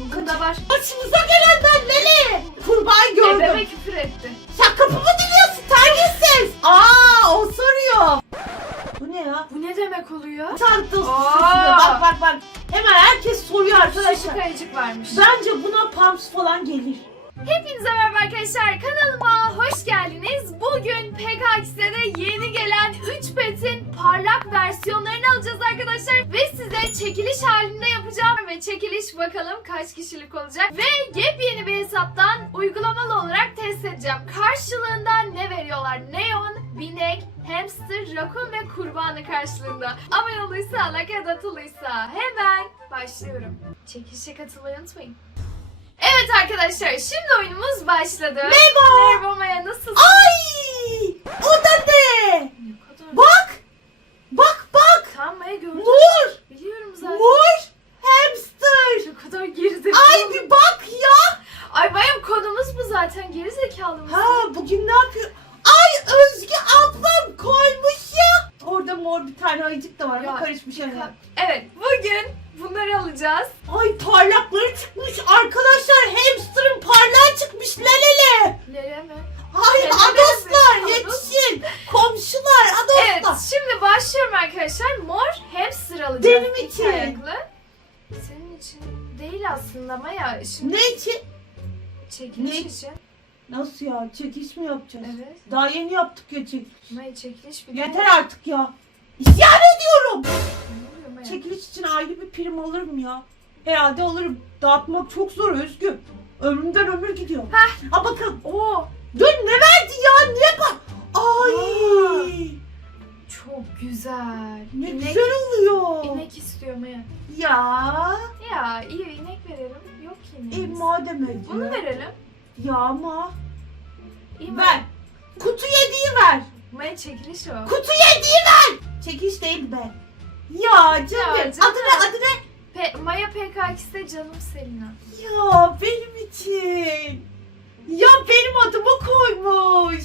Bunda var. Başımıza gelenler Leli. Kurbağayı gördüm. Ebeme küfür etti. Sen kapımı dinliyorsun terbiyesiz. Aa o soruyor. Bu ne ya? Bu ne demek oluyor? Aa. Bak bak bak. Hemen herkes soruyor arkadaşlar. kayıcık varmış. Bence buna pumps falan gelir. Hepinize merhaba arkadaşlar. Kanalıma hoş geldiniz. Bugün PKX'de de yeni gelen 3 petin parlak versiyonlarını alacağız arkadaşlar. Ve size çekiliş halinde yapacağım. Ve çekiliş bakalım kaç kişilik olacak. Ve yepyeni bir hesaptan uygulamalı olarak test edeceğim. Karşılığında ne veriyorlar? Neon, binek, hamster, rakun ve kurbanı karşılığında. Like ya da atılıysa hemen başlıyorum. Çekilişe katılmayı unutmayın. Evet arkadaşlar şimdi oyunumuz başladı. Merhaba. Merhaba Maya nasılsın? Ay! O da ne? Kadar... Bak! Bak bak! Tamam Maya gördüm. Mor! Biliyorum zaten. Mor! Hamster! Ne kadar gerizekalı. Ay bir bak ya! Ay Maya konumuz bu zaten gerizekalı mısın? Ha bugün ne yapıyor? Ay Özge ablam koymuş ya. Orada mor bir tane ayıcık da var ama Ya, karışmış hani. Evet bugün bunları alacağız. Ay parlakları çıkmış arkadaşlar. Hamsterın parlağı çıkmış lelele. Lere mi? Ay Lelele adoslar mi? yetişin. Komşular adoslar. Evet şimdi başlıyorum arkadaşlar. Mor hamster alacağız. Benim İki için. ayaklı. Senin için değil aslında Maya. Şimdi Ne için? çekiliş Ne? için. Nasıl ya? Çekiş mi yapacağız? Evet. Daha yeni yaptık ya çekiş. Maya çekiliş bir Yeter artık ya. İsyan ediyorum. Maya? Çekiliş için ayrı bir prim alırım ya. Herhalde alırım. Dağıtmak çok zor Özgü. Ömrümden ömür gidiyor. Heh. Ha bakın. Oo Dur ne verdi ya? Ne bak? Ay. çok güzel. Ne inek, güzel oluyor. inek istiyor Maya. Ya. Ya iyi inek verelim. Yok ki E madem öyle. Bunu verelim. Ya ama. İyi Ver. Kutu yediği ver. Maya çekiliş o. Kutu yediği ver. Çekiş değil be. Ya canım. Ya canım. Adı ne adı ne? Pe Maya PKX'de canım Selina. Ya benim için. Ya benim adımı koymuş.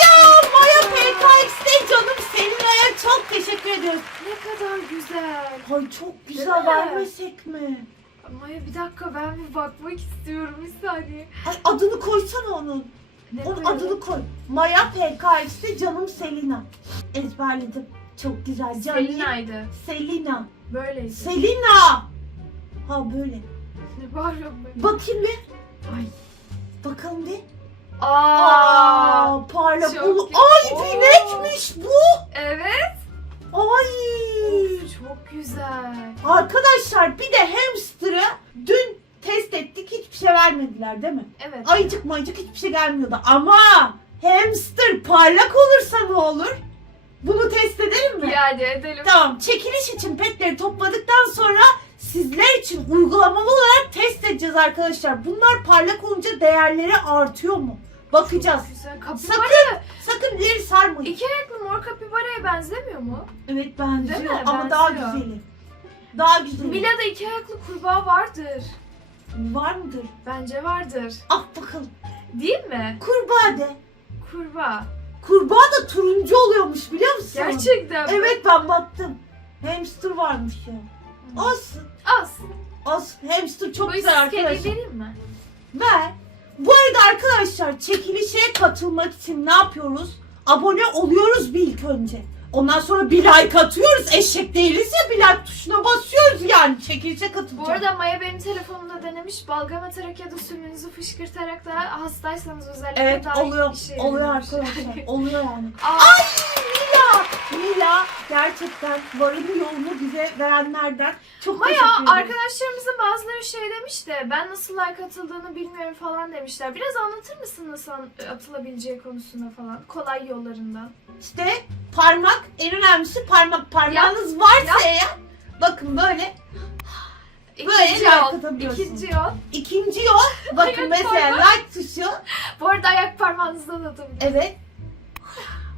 Ya Maya PKX'de canım Selina'ya çok teşekkür ediyoruz. Ne kadar güzel. Ay çok güzel vermesek mi? Maya bir dakika ben bir bakmak istiyorum bir saniye. Ay adını koysana onun. Ne Onun koyalım? adını koy. Maya PKX'de canım Selina. Ezberledim. Çok güzel. Selina'ydı. Selina. Böyleydi. Selina. Ha böyle. ne bağırıyorum ben? Bakayım bir. Ay. Bakalım bir. Aa. Aa, parlak çok. Ay Oo. binekmiş bu. Evet. Ay. Of, çok güzel. Arkadaşlar bir de hamster'ı dün test ettik hiçbir şey vermediler değil mi? Evet. Ayıcık mayıcık hiçbir şey gelmiyordu ama hamster parlak olursa ne olur? Bunu test edelim mi? Yani edelim. Tamam çekiliş için petleri topladıktan sonra sizler için uygulamalı olarak test edeceğiz arkadaşlar. Bunlar parlak olunca değerleri artıyor mu? Bakacağız. Güzel. Sakın Kapibara. sakın ileri sarmayın. İki ayaklı mor kapibaraya benzemiyor mu? Evet benziyor Değil mi? ama daha Benziyor. güzeli. Daha güzeli. Mila'da iki ayaklı kurbağa vardır. Var mıdır? Bence vardır. Ah bakalım. Değil mi? Kurbağa de. Kurbağa. Kurbağa da turuncu oluyormuş biliyor musun? Gerçekten mi? Evet ben baktım. Hamster varmış ya. Hı. Olsun. Az. Az. Hamster çok Bu güzel arkadaşlar. vereyim mi? Ver. Bu arada arkadaşlar çekilişe katılmak için ne yapıyoruz? Abone oluyoruz bir ilk önce. Ondan sonra bir like atıyoruz. Eşek değiliz ya bir like tuşuna basıyoruz yani. Çekilişe katılacağız. Bu arada Maya benim telefonumda denemiş. Balgam atarak ya da sümüğünüzü fışkırtarak da hastaysanız özellikle Evet daha oluyor. işe Oluyor yarıyormuş. arkadaşlar. oluyor yani. Aa, Mila! Gerçekten varını yolunu bize verenlerden çok Maya teşekkür ederim. arkadaşlarımızın bazıları şey demiş de ben nasıl like atıldığını bilmiyorum falan demişler. Biraz anlatır mısın nasıl an- atılabileceği konusunda falan? Kolay yollarından. İşte parmak en önemlisi parmak. Parmağınız varsa eğer bakın böyle Böyle İkinci like yol. İkinci yol. ikinci yol bakın Ayak mesela parmak. like tuşu Bu arada ayak parmağınızdan atabilirsiniz. evet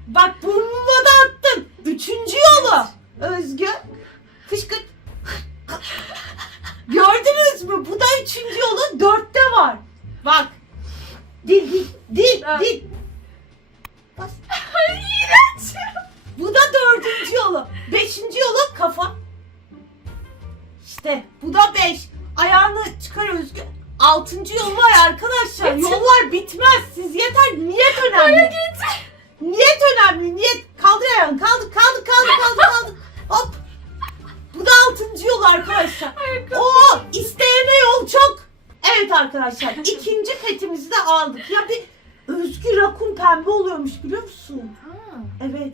bak burnuma da attın. Üçüncü yolu Özgü kışkırt gördünüz mü bu da üçüncü yolu dörtte var bak dil dil dil Ha. dil Bas. İğrenç. Bu da dördüncü yolu. Beşinci yolu kafa. İşte bu da beş. Ayağını çıkar Özgü. Altıncı yol var arkadaşlar. Yollar bitmez. Siz yeter. Niyet önemli. Önemli. Niyet. Kaldır ayağını. Kaldır. Kaldır. Kaldır. Kaldır. Kaldır. Hop. Bu da altıncı yol arkadaşlar. Oo isteyene yol çok. Evet arkadaşlar. ikinci petimizi de aldık. Ya bir Özgü rakun pembe oluyormuş biliyor musun? Ha, Evet.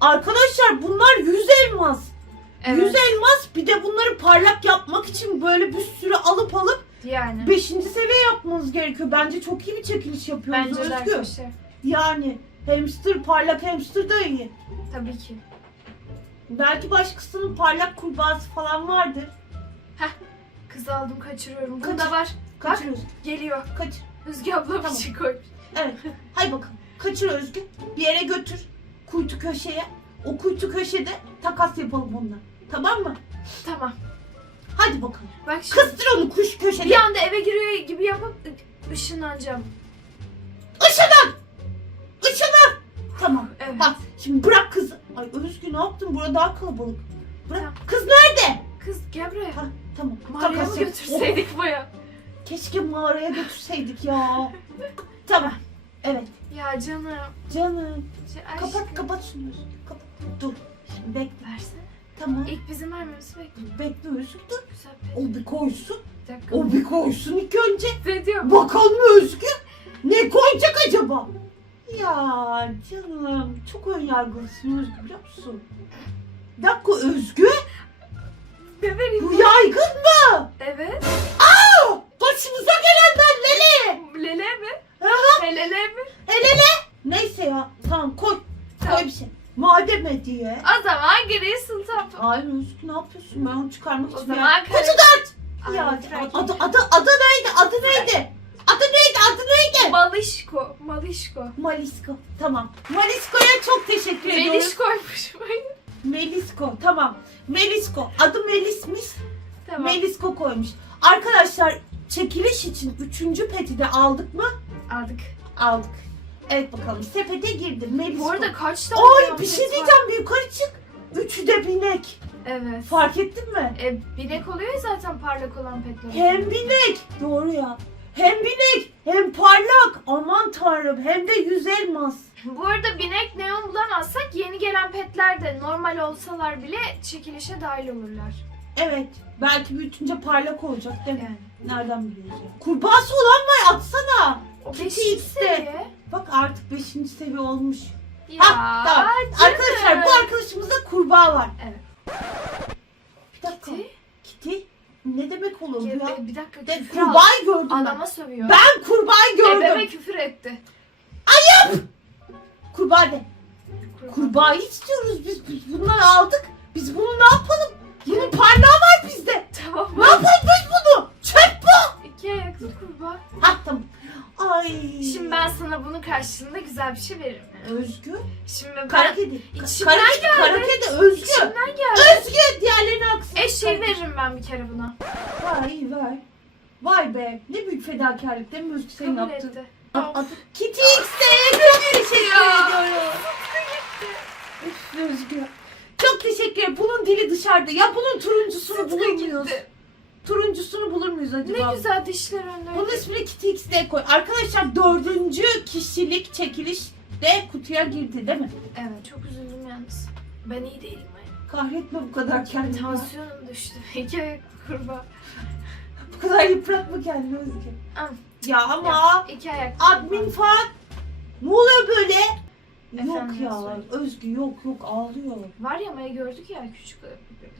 Arkadaşlar bunlar yüz elmas. evet. Yüz elmas bir de bunları parlak yapmak için böyle bir sürü alıp alıp Yani. 5. seviye yapmanız gerekiyor. Bence çok iyi bir çekiliş yapıyoruz Bence de Özgü. arkadaşlar. Yani hamster parlak hamster da iyi. Tabii ki. Belki başkasının parlak kurbağası falan vardır. Kız aldım kaçırıyorum. Kaçır. Bunda var. Bak Kaçırıyoruz. geliyor. Kaç. Özge abla Tamam. bir şey koymuş. Evet. Hay bakalım. Kaçır Özgü. Bir yere götür. Kuytu köşeye. O kuytu köşede takas yapalım onunla. Tamam mı? Tamam. Hadi bakalım. Bak şimdi. Kıstır onu kuş köşede. Bir anda eve giriyor gibi yapıp ışınlanacağım. Tamam. Evet. Bak şimdi bırak kızı. Ay Özgü ne yaptın? Burada daha kalabalık. Bırak. Tamam. Kız nerede? Kız gel buraya. Ha, tamam. Mağaraya Takas mı yap. götürseydik baya? Oh, keşke mağaraya götürseydik ya. tamam. Evet. Ya canım. Canım. Şey, Kapat aşkım. kapat şunu. Kapat. Dur. Şimdi bekle. Versene. Tamam. İlk bizim vermemizi bekle. Bekle Özgü dur. Güzel. O bir koysun. Bir dakika. O bir koysun ilk önce. Ne diyor? Bakalım Özgü ne koyacak acaba? Ya canım çok ön yargılısın Özgü biliyor musun? Bir dakika Özgü vereyim? bu yaygın mı? Evet. Aa, başımıza gelenler Lele. Lele mi? Aha, Helele mi? hele ne? Neyse ya tamam koy. Tamam. Koy bir şey. Madem hediye. O zaman gri sultan. Hayır Özgü ne yapıyorsun ben onu çıkarmak O için zaman Kutu dört. Ay, Ya adı, adı, adı neydi adı neydi? Adı neydi adı neydi? Malişko. Malişko. Malisko. Tamam. Malisko'ya çok teşekkür ediyoruz. Meliş koymuş. Melisko tamam. Melisko. Adı Melis'miş. tamam. Melisko koymuş. Arkadaşlar çekiliş için üçüncü peti de aldık mı? Aldık. Aldık. Evet bakalım. Sepete girdi. Melisko. Bu arada kaç tane Ay bir şey diyeceğim. Bir yukarı çık. Üçü de binek. Evet. Fark ettin mi? E, binek oluyor ya zaten parlak olan petler. Hem binek. Doğru ya. Hem binek hem parlak. Aman tanrım. Hem de yüz elmas. Bu arada binek neon bulamazsak yeni gelen petler de normal olsalar bile çekilişe dahil olurlar. Evet. Belki büyütünce parlak olacak değil mi? Yani. Nereden biliyoruz ya? Kurbağası olan var atsana. Beşinci seviye. Bak artık 5. seviye olmuş. Ya Ha, tamam. Arkadaşlar bu arkadaşımızda kurbağa var. Evet. Bir dakika. Kitty. Kitty ne demek olur bu ya? Ge- Bir dakika De, küfür al. kurbağayı gördüm ben. Adama sövüyor. Ben kurbağayı Ebeme gördüm. küfür etti. Kurbağa de. Kurbağa istiyoruz biz. Biz bunları aldık. Biz bunu ne yapalım? Bunun parlağı var bizde. Tamam. Ne yapalım biz bunu? Çöp bu. İki ayaklı kurbağa. Ha tamam. Ay. Şimdi ben sana bunun karşılığında güzel bir şey veririm. Özgü. Şimdi ben Kara kedi. İçimden kara, geldi. Kara kedi Özgü. içimden geldi. Özgü diğerlerine haksız. Eşeği veririm ben bir kere buna. Vay ver. Vay be. Ne büyük fedakarlık değil mi Özgü senin Kabul yaptığın? etti. Kitty X'e çok teşekkür ediyorum. Üf, Özgü. Çok teşekkür ederim. Bunun dili dışarıda. Ya bunun turuncusunu gitti. Turuncusunu bulur muyuz acaba? Ne güzel dişler önde. Bunun ismini Kitty X'de koy. Arkadaşlar dördüncü kişilik çekiliş de kutuya girdi değil mi? Evet çok üzüldüm yalnız. Ben iyi değilim. Kahretme bu kadar kendini. Tansiyonum düştü. İki ayaklı kurbağa. Bu kadar yıpratma kendini Özgü. Am. Ya ama İki ayaklı admin falan ne oluyor böyle? yok Efendim, ya söyle. Özgü yok yok ağlıyor. Var ya Maya gördük ya küçük.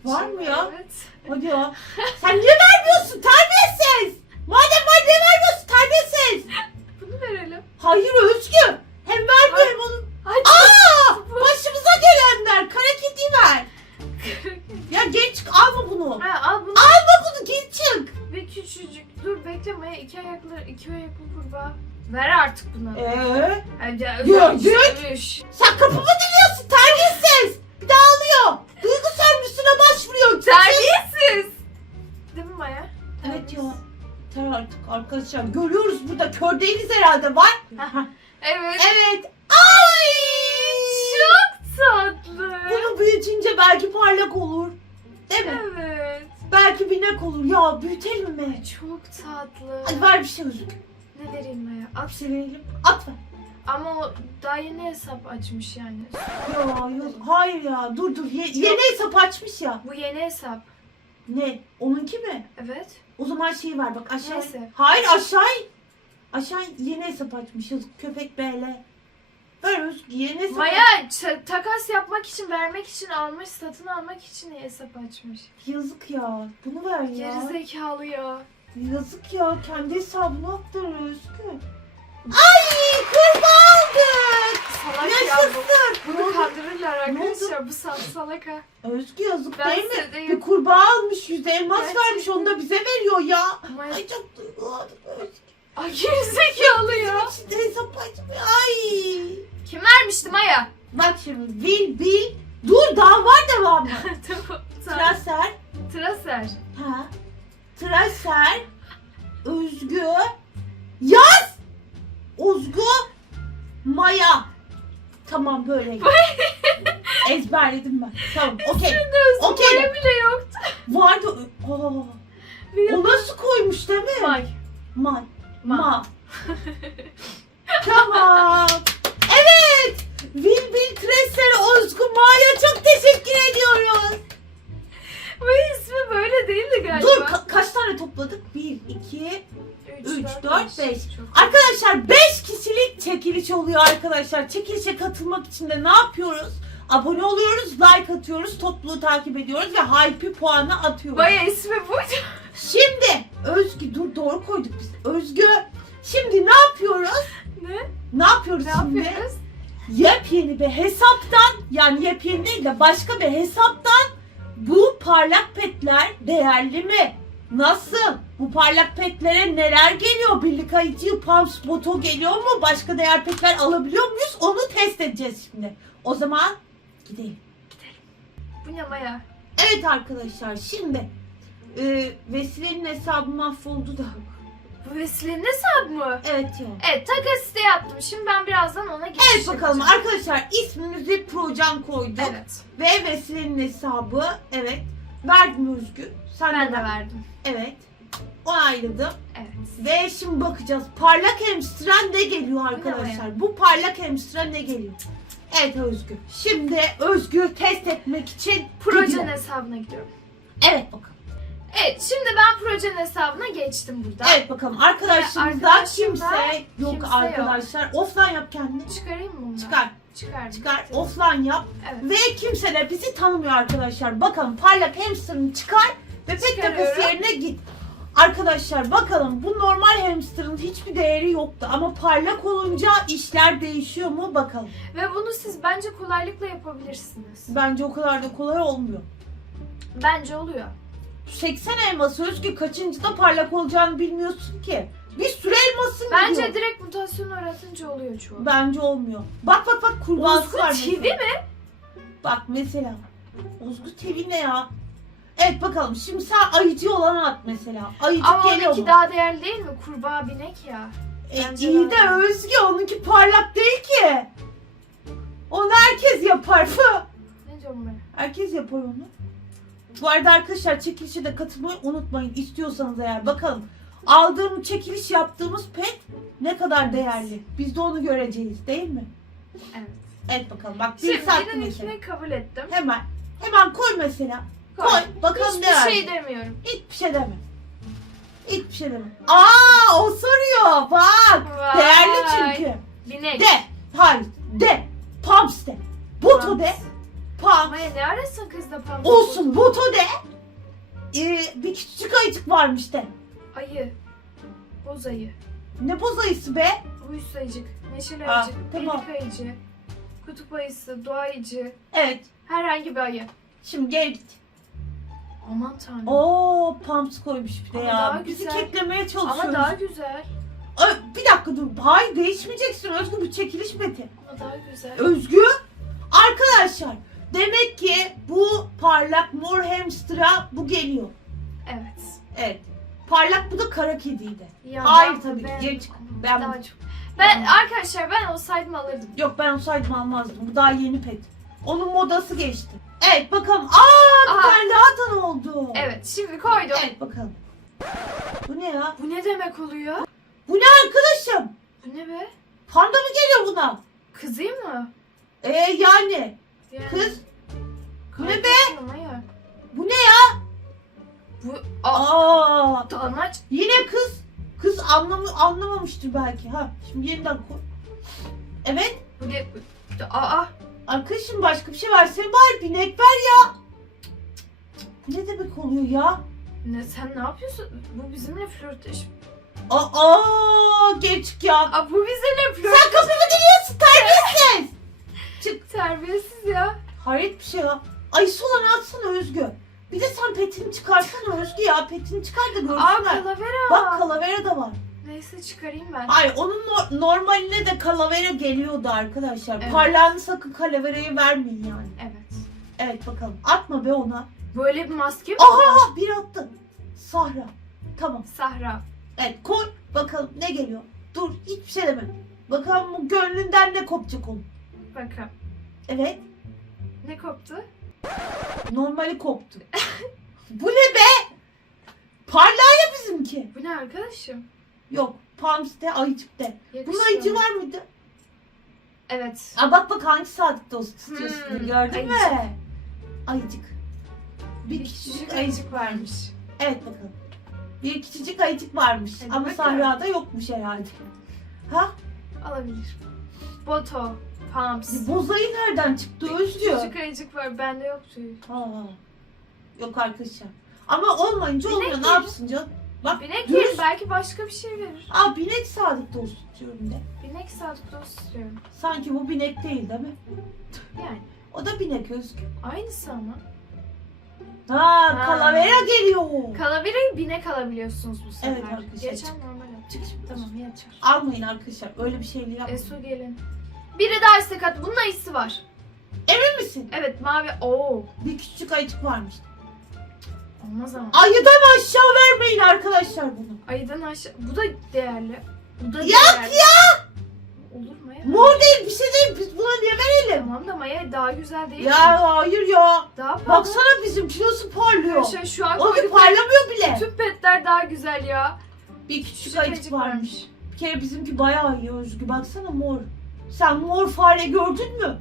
Var mı ya? Evet. Hadi ya. Sen niye vermiyorsun terbiyesiz? Madem var niye vermiyorsun terbiyesiz? Bunu verelim. Hayır Özgü. Hem vermiyorum onu. Hadi. Aa! Başımıza gelenler. Kara kedi ver. Ya genç çık alma bunu. ha, al bunu. Alma bunu genç çık. Bir küçücük. Dur bekle Maya iki ayaklı, iki ayaklı kurbağa. Ver artık bunu. Eee? Gördük. Övüş. Sen kapımı diliyorsun arkadaşlar. Görüyoruz burada. Kör değiliz herhalde. Var. Evet. Evet. Ay! Çok tatlı. Bunu büyütünce belki parlak olur. Değil mi? Evet. Belki binek olur. Ya büyütelim mi? Çok tatlı. Hadi ver bir şey Özgür. Ne vereyim Maya? Bir At. şey verelim. At ver. Ama o daha yeni hesap açmış yani. Ya yok. Hayır ya. Dur dur. Ye- yeni hesap açmış ya. Bu yeni hesap. Ne? Onunki mi? Evet. O zaman şeyi ver bak aşağı. Neyse. Hayır aşağı. Aşağı yeni hesap açmış. Yazık köpek böyle. Ver Özgür yeni hesap. Maya ç- takas yapmak için, vermek için almış, satın almak için hesap açmış. Yazık ya. Bunu ver ya. Gerizekalı ya. Yazık ya. Kendi hesabını aktarır Özgür. Ay kurbağa aldık. Salak ya bu. Bunu kandırırlar arkadaşlar. Bu sal salak ha. Özgü yazık Ben değil mi? sevdiğim- Bir kurbağa almış yüzde elmas Gerçekten. vermiş onu da bize veriyor ya. Maya... Ay çok duygulandım Özgü. Ay gerizekalı ya. İçinde hesap açmıyor. Ay. Kim vermişti Maya? Bak şimdi bil bil. Dur daha var devamı. tamam. Tamam. Traser. Traser. Ha. Traser. Özgü. Yaz. Özgü. Maya. Tamam böyle. Ezberledim ben. Tamam okey. Okey. Maya bile yoktu. Vardı. Aa, Bir o nasıl koymuş değil mi? May. Ma. Ma. Ma. tamam. Evet. Bil Bil Tracer Özgü Ma'ya çok teşekkür ediyoruz. Bu ismi böyle değildi galiba. Dur ka- kaç tane topladık? 1, 2, Üç, üç, dört, dört, beş. Çok- Arkadaşlar 5 kişilik çekiliş oluyor arkadaşlar. Çekilişe katılmak için de ne yapıyoruz? Abone oluyoruz, like atıyoruz, topluluğu takip ediyoruz ve hype puanı atıyoruz. Maya ismi buydu. Şimdi Özgü dur doğru koyduk biz. Özgü şimdi ne yapıyoruz? ne? Ne yapıyoruz Ne şimdi? yapıyoruz? Yepyeni bir hesaptan yani yepyeni değil de başka bir hesaptan bu parlak petler değerli mi? Nasıl? Bu parlak petlere neler geliyor? Birlik ayıcı, Pumps, Boto geliyor mu? Başka değer petler alabiliyor muyuz? Onu test edeceğiz şimdi. O zaman gidelim. Bu ne Maya? Evet arkadaşlar şimdi e, Vesile'nin hesabı mahvoldu da. Bu vesilenin hesabı mı? Evet ya. Evet takas isteği yaptım. Şimdi ben birazdan ona geçiş Evet bakalım arkadaşlar ismimizi Procan koyduk. Evet. Ve Vesile'nin hesabı evet. Verdim Özgü. Sen Ben de ver. verdim. Evet. Onayladım. Evet. Ve şimdi bakacağız. Parlak hamster'a ne geliyor arkadaşlar? Bu parlak hamster'a ne geliyor? Evet Özgü. Şimdi Özgü test etmek için gidiyor. hesabına gidiyorum. Evet bakalım. Evet şimdi ben projen hesabına geçtim burada. Evet bakalım. Arkadaşımızda Arkadaşımda kimse yok kimse yok. arkadaşlar. Offline yap kendini. Çıkarayım mı bunu? Çıkar. Çıkar. Çıkar. Offline yap. Evet. Ve kimse de bizi tanımıyor arkadaşlar. Bakalım parlak hamster'ını çıkar ve pek Çıkarıyorum. takası yerine git. Arkadaşlar bakalım bu normal hamster'ın hiçbir değeri yoktu ama parlak olunca işler değişiyor mu bakalım. Ve bunu siz bence kolaylıkla yapabilirsiniz. Bence o kadar da kolay olmuyor. Bence oluyor. 80 elması Özgü kaçıncıda parlak olacağını bilmiyorsun ki. Bir sürü elmasın Bence gidiyor. direkt mutasyon aratınca oluyor çoğu. Bence olmuyor. Bak bak bak kurbağası Ozgu var TV mesela. mi? Bak mesela. Ozgu TV ne ya? Evet bakalım şimdi sen ayıcı olanı at mesela. Ayıcı Ama geliyor onunki mu? daha değerli değil mi? Kurbağa binek ya. E, Bence iyi de daha- Özgü onunki parlak değil ki. Onu herkes yapar. Fı. Ne diyorum ben? herkes yapar onu. Bu arada arkadaşlar çekilişe de katılmayı unutmayın. İstiyorsanız eğer bakalım. Aldığım çekiliş yaptığımız pet ne kadar değerli. Biz de onu göreceğiz değil mi? Evet. Evet bakalım bak bir Şimdi saat mesela. birininkini kabul ettim. Hemen. Hemen koy mesela. Koy. Bakalım Hiçbir ne var. şey demiyorum. Hiçbir şey deme. Hiçbir şey deme. Aa o soruyor. Bak. Vay. Değerli çünkü. Binek. De. Hayır. De. Pumps de. Boto de. Pumps. Maya ne arasın kızla pamuk? Olsun. Boto de. Ee, bir küçük ayıcık varmış de. Ayı. Boz ayı. Ne boz ayısı be? Uyuz ayıcık. Neşeli Ha, ayıcık. tamam. Delik ayıcı. Kutup ayısı. Doğa ayıcı. Evet. Herhangi bir ayı. Şimdi gel git. Aman tanrım. Oo Pumps koymuş bir de Ama ya. daha Bizi güzel. keklemeye çalışıyoruz. Ama daha güzel. Ay, bir dakika dur. Hayır değişmeyeceksin Özgü bu çekiliş beti. Ama daha güzel. Özgü. Arkadaşlar demek ki bu parlak mor hamster'a bu geliyor. Evet. Evet. Parlak bu da kara kediydi. Ya Hayır ben- tabii ki. ben- Geç. Ben- daha çok. Ben arkadaşlar ben olsaydım alırdım. Yok ben olsaydım almazdım. Bu daha yeni pet. Onun modası geçti. Evet bakalım. Aa bir Aha. tane daha tane oldu. Evet şimdi koydum. Evet bakalım. Bu ne ya? Bu ne demek oluyor? Bu ne arkadaşım? Bu ne be? Panda mı geliyor buna? Kızayım mı? Ee yani. Kız. Bu ne be? Hayır. Bu ne ya? Bu aa, dalmaç. Yine kız. Kız anlamı anlamamıştır belki. Ha şimdi yeniden koy. Evet. Bu ne? Bu- Aa, Arkadaşım başka bir şey versene bari binek ver ya. Bu ne demek oluyor ya? ne sen ne yapıyorsun? Bu bizimle flörtleş. Aa gel çık ya. Aa, bu bizimle flört. Sen kapımı dinliyorsun terbiyesiz. Terbiyesiz ya. Hayret bir şey ya. Olan atsana Özgü. Bir de sen petini çıkarsana Özgü ya. Petini çıkar da Aa görsünler. kalavera. Bak kalavera da var. Neyse çıkarayım ben. Hayır onun no- normaline de kalavera geliyordu arkadaşlar. Evet. Parlağını sakın kalaverayı vermeyin yani. Evet. Evet bakalım. Atma be ona. Böyle bir maske mi Aha var? aha, bir attı. Sahra. Tamam. Sahra. Evet koy. Bakalım ne geliyor. Dur hiçbir şey deme. Bakalım bu gönlünden ne kopacak onun. Bakın. Evet. Ne koptu? Normali koptu. bu ne be? Parlağı ya bizimki. Bu ne arkadaşım? Yok. Pams'te ayıcık de. Bunun Yakışıyor. ayıcı var mıydı? Evet. Aa, bak bak hangi sadık dost istiyorsun Hmm, gördün mü? ayıcık. Ayıcık. Bir küçücük ayıcık varmış. Evet bakalım. Bir küçücük ayıcık varmış Hadi ama bakalım. Sahra'da yokmuş herhalde. Ha? Alabilir. Boto. Pumps. Bozayı nereden çıktı Özgü? Küçük ayıcık var. Bende yoktu. Ha. Yok arkadaşlar. Ama olmayınca Binek olmuyor. Ne değil. yapsın canım? Bak Binek değil. Belki başka bir şey verir. Aa binek sadık dost istiyorum de. Binek sadık dost istiyorum. Sanki bu binek değil değil mi? Yani. O da binek Özgü. Aynısı ama. Ha, Ha. kalavera geliyor. Kalaverayı binek alabiliyorsunuz bu sefer. Evet arkadaşlar, Geçen çık. normal aldım. Çık şimdi. Tamam yeter. Almayın arkadaşlar. Öyle bir şeyli yapmayın. Esu gelin. Biri daha istek attı. Bunun ayısı var. Emin misin? Evet mavi. Oo. Bir küçük ayıcık varmış. Olmaz ama. Ayıdan aşağı vermeyin arkadaşlar bunu. Ayıdan aşağı. Bu da değerli. Bu da Yak değerli. ya. Olur Maya. Mor değil bir şey değil. Biz buna niye verelim? Tamam da Maya daha güzel değil mi? Ya hayır ya. Daha pahalı. Baksana bizim kilosu parlıyor. Arkadaşlar şu an O bir koyduk. parlamıyor bile. Tüm petler daha güzel ya. Bir küçük Küçük ayıcık ayıcık varmış. varmış. Bir kere bizimki bayağı iyi Özgü. Baksana mor. Sen mor fare gördün mü?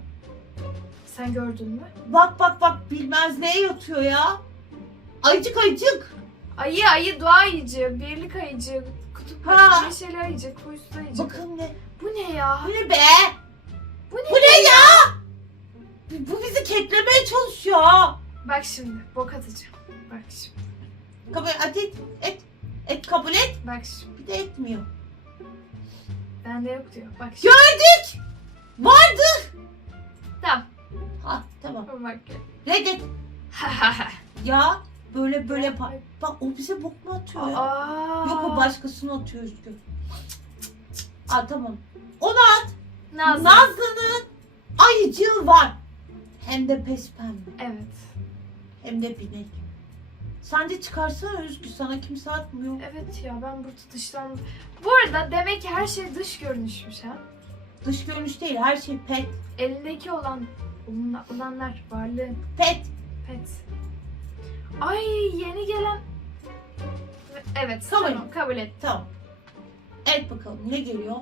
Sen gördün mü? Bak bak bak bilmez neye yatıyor ya. Ayıcık ayıcık. Ayı ayı doğa ayıcı, birlik ayıcı, kutup Ha. ayıcı, neşeli ayıcı, huysuz ayıcı. Bakın ne. Bu ne ya? Bu ne be? Bu ne? Bu ne ya? Bu bizi keklemeye çalışıyor. ha. Bak şimdi bok atacağım. Bak şimdi. Kabul et. Et. Et kabul et. Bak şimdi. Bir de etmiyor. Bende yok diyor. Bak şimdi. Gördük. Vardı. Tamam. Ha tamam. Bak. Reddet. Ya böyle böyle yapar. Bak o bize bok mu atıyor ya? Aa. Yok o başkasını atıyor Özgür. Aa tamam. Ona Nazlı. Nazlı'nın ayıcığı var. Hem de pes pembe. Evet. Hem de binek. Sence çıkarsana Özgür sana kimse atmıyor. Evet ya ben burada dıştan... Bu arada demek ki her şey dış görünüşmüş ha. Dış görünüş değil her şey pet. Elindeki olan olan- olanlar varlığı Pet. pet. Ay yeni gelen... Evet Kabul. tamam kabul et. Tamam. Evet bakalım ne geliyor?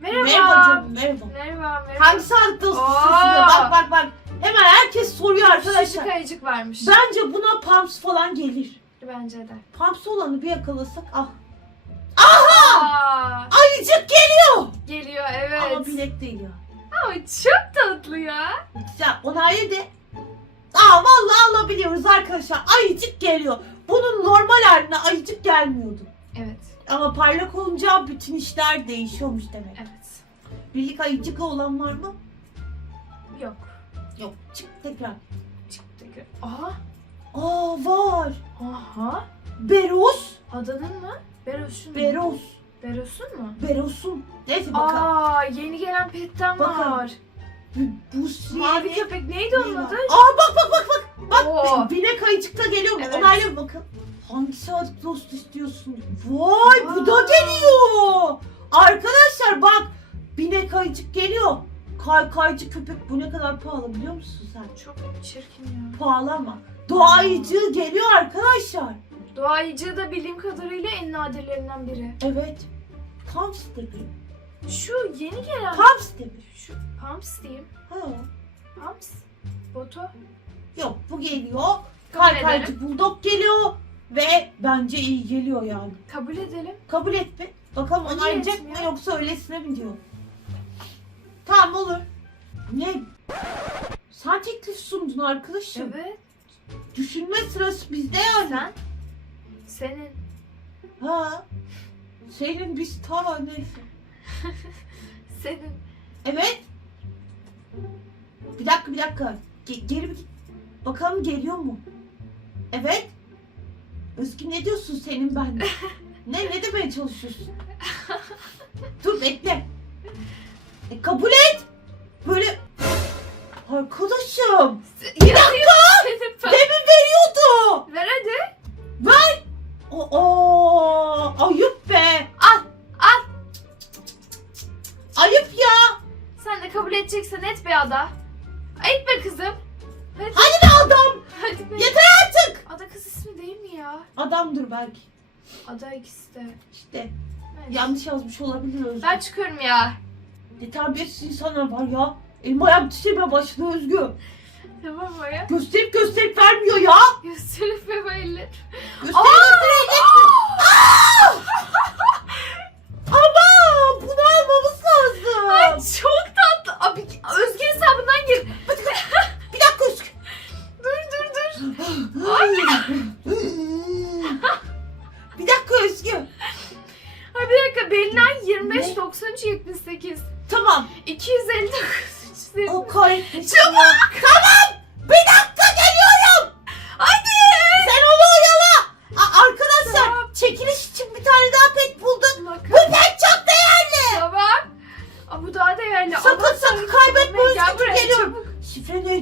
Merhaba. Merhaba canım merhaba. Merhaba merhaba. Hangi sağlık dostu Aa. sesinde? Bak bak bak. Hemen herkes soruyor arkadaşlar. ayıcık varmış. Bence buna pumps falan gelir. Bence de. Pumps olanı bir yakalasak ah. Aa, Ayıcık geliyor. geliyor evet. Ama bilek değil ya. Ama çok tatlı ya. Güzel. Onaylı de. Aa vallahi alabiliyoruz arkadaşlar. Ayıcık geliyor. Bunun normal haline ayıcık gelmiyordu. Evet. Ama parlak olunca bütün işler değişiyormuş demek. Evet. Birlik ayıcık olan var mı? Yok. Yok. Çık tekrar. Çıktı. Aha. Aa var. Aha. Beros. Adının mı? Beros'un mu? Beros. Beros'un mu? Beros'un. Neyse bakalım. Aa yeni gelen petten Bakalım. var. Bu, bu Mavi yeni- köpek neydi onun adı? Aa bak bak bak bak. Bak Oo. binek ayıcıkta geliyor mu? Evet. Onayla bir bakın. Hangi sadık dost istiyorsun? Vay bu da Aa. geliyor. Arkadaşlar bak binek ayıcık geliyor. Kaykaycı köpek bu ne kadar pahalı biliyor musun sen? Çok çirkin ya. Pahalı ama. Doğa ayıcığı geliyor arkadaşlar. Doğa ayıcığı da bildiğim kadarıyla en nadirlerinden biri. Evet. Hamster. Şu yeni gelen... Hamster. Şu Pumps diyeyim. Ha. Pumps. Boto. Yok bu geliyor. Kabul Kaykaycı bulldog geliyor. Ve bence iyi geliyor yani. Kabul edelim. Kabul et mi? Bakalım Kabul onaylayacak mı etmiyor. yoksa öylesine mi diyor? Tamam olur. Ne? Sen teklif sundun arkadaşım. Evet. Düşünme sırası bizde yani. Sen? Senin. Ha. Senin biz ta neyse. Senin. Evet. Bir dakika bir dakika. Ge- geri bir. Bakalım geliyor mu? Evet. Özgü ne diyorsun senin ben? ne ne demeye çalışıyorsun? Dur bekle. E, kabul et. Böyle Arkadaşım. Bir dakika. Senin pa- Demin veriyordu. Ver hadi. Ver. Oo, ayıp be. Al. Al. Ayıp ya. Sen de kabul edeceksen et be ada. Et be kızım. Hadi. Hadi be adam. Hadi be. Yeter artık. Ada kız ismi değil mi ya? Adamdır belki. Ada ikisi de. İşte Evet. yanlış yazmış olabilir. Ben çıkıyorum ya. Ne terbiyesiz insanlar var ya. Elim ayağım titremeye başladı Özgü. Tamam mı ya? Gösterip gösterip vermiyor ya. Gösterip ve bayılır. Gösterip gösterip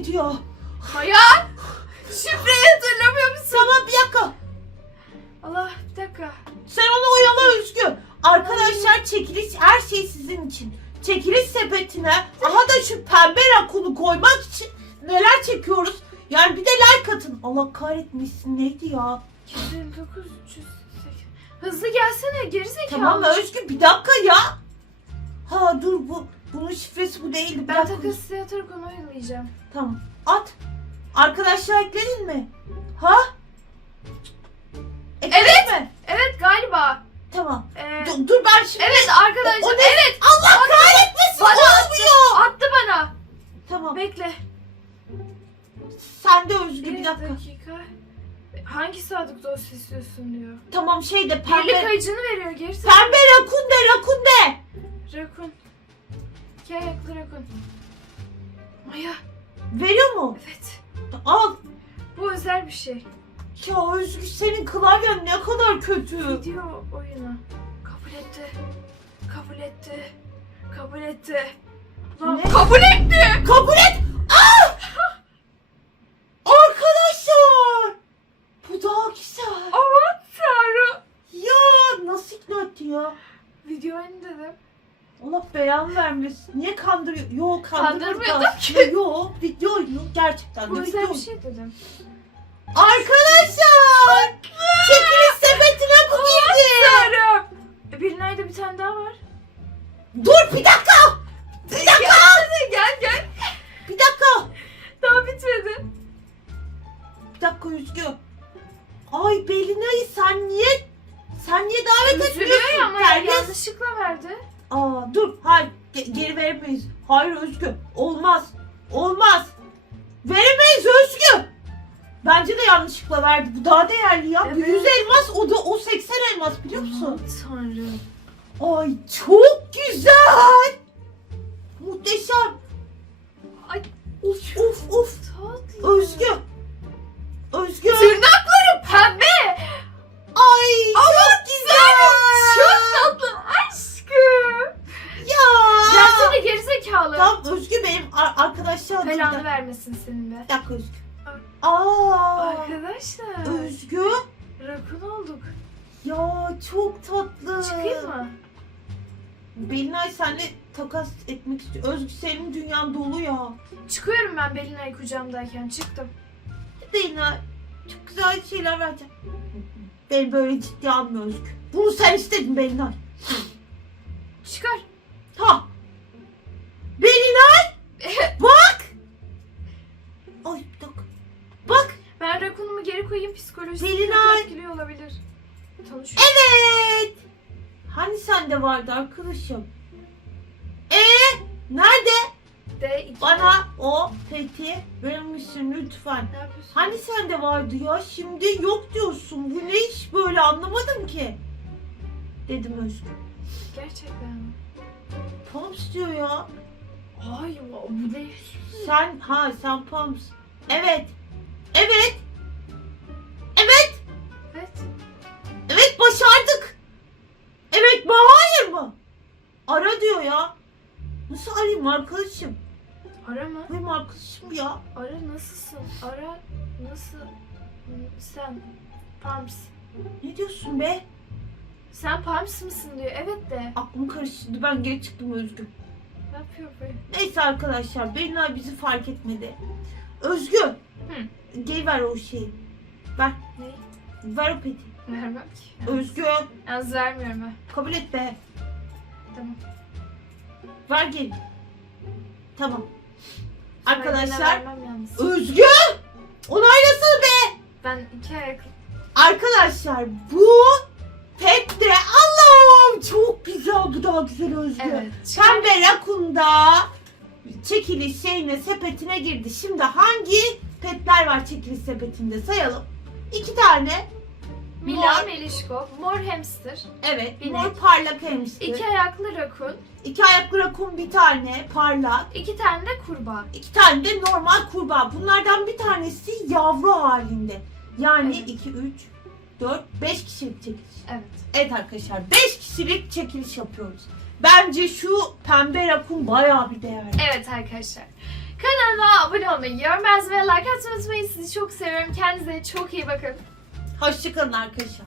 Şifre ne diyor? Hayal. Şifreyi hatırlamıyor musun? Tamam bir dakika. Allah bir dakika. Sen onu oyala Özgü. Arkadaşlar çekiliş her şey sizin için. Çekiliş sepetine aha da şu pembe rakunu koymak için neler çekiyoruz. Yani bir de like atın. Allah kahretmesin neydi ya? 259 308. Hızlı gelsene geri zekalı. Tamam Özgü bir dakika ya. Ha dur bu bunun şifresi bu değildi. Ben dakika. takası yatarak onu oyalayacağım. Tamam at. Arkadaşlar ekledin mi? Ha? Ekledin Evet. mi? Evet galiba. Tamam. Ee, Dur, dur ben şimdi. evet arkadaşlar. O- o ne? evet. Allah kahretmesin Bana olmuyor. Attı bana. Tamam. Bekle. Sen de Özgü bir Bir dakika. dakika. Hangi sadık dosya istiyorsun diyor. Tamam şey de Birlik pembe. ayıcını veriyor gerisi. Pembe rakun de rakun de. Rakun. İki ayaklı rakun. Maya. Veriyor mu? Evet. Al. Bu özel bir şey. Ya Özgü senin klavyen ne kadar kötü. Video oyunu. Kabul etti. Kabul etti. Kabul etti. Ne? kabul etti. Kabul et. Ah! Arkadaşlar. Bu daha güzel. Aman tanrım. Ya nasıl ikna etti ya? Video oyunu dedim. Allah beyan vermesin. Niye kandırıyor? Yok Kandırmıyordum kandırmıyordum ki. Yok video oyunu gerçekten Bu video bir şey dedim. Arkadaşlar! Çekiliş sepetine bu girdi. Tanrım. E, bir tane daha var. Dur bir dakika. Hayır Özgü Arkadaşlar. Özgü. Rakun olduk. Ya çok tatlı. Çıkayım mı? Belinay senle takas etmek istiyor. Özgü senin dünyan dolu ya. Çıkıyorum ben Belinay kucağımdayken çıktım. Belinay çok güzel şeyler vereceğim. Beni böyle ciddi almıyor Özgü. Bunu sen istedin Belinay. Çıkar. Koyayım psikolojisi Belinay. kötü etkiliyor olabilir. Tanışıyor. Evet. Hani sende vardı arkadaşım? Ee, nerede? D iki. Bana o peti verir misin lütfen? Ne yapıyorsun? Hani sende vardı ya şimdi yok diyorsun. Bu ne iş böyle anlamadım ki. Dedim Özgür. Gerçekten mi? Pumps diyor ya. Ay bu ne? Sen ha sen Pumps. Evet. Nasıl arayayım arkadaşım? Ara mı? Benim arkadaşım ya. Ara nasılsın? Ara nasıl? Sen Pumps. Ne diyorsun be? Sen Pumps mısın diyor. Evet de. Aklım karıştı. Ben geri çıktım Özgür. Ne yapıyor be? Neyse arkadaşlar Belinay bizi fark etmedi. Özgü. Gel ver o şeyi. Ver. Ne? Ver o peti. Vermem ki. Özgü. Yalnız vermiyorum ben. Kabul et be. Tamam. Ver gel. Tamam. Arkadaşlar. Özgü. Onaylasın be. Ben iki ayak Arkadaşlar bu pet de Allah'ım çok güzel. Bu daha güzel Özgü. Evet. Pembe Rakun'da çekiliş şeyine sepetine girdi. Şimdi hangi petler var çekiliş sepetinde sayalım. İki tane. Mila, Mor. Melişko, Mor Hamster, Evet. Binek. Mor parlak hamster. iki ayaklı rakun, İki ayaklı rakun bir tane parlak. iki tane de kurbağa. iki tane de normal kurbağa. Bunlardan bir tanesi yavru halinde. Yani Evet. 2, 3, 4, 5 kişilik çekiliş. Evet. Evet arkadaşlar 5 kişilik çekiliş yapıyoruz. Bence şu pembe rakun bayağı bir değerli. Evet arkadaşlar. Kanalıma abone olmayı, yorum yazmayı, like atmayı unutmayın. Sizi çok seviyorum. Kendinize çok iyi bakın. Hoşçakalın arkadaşlar.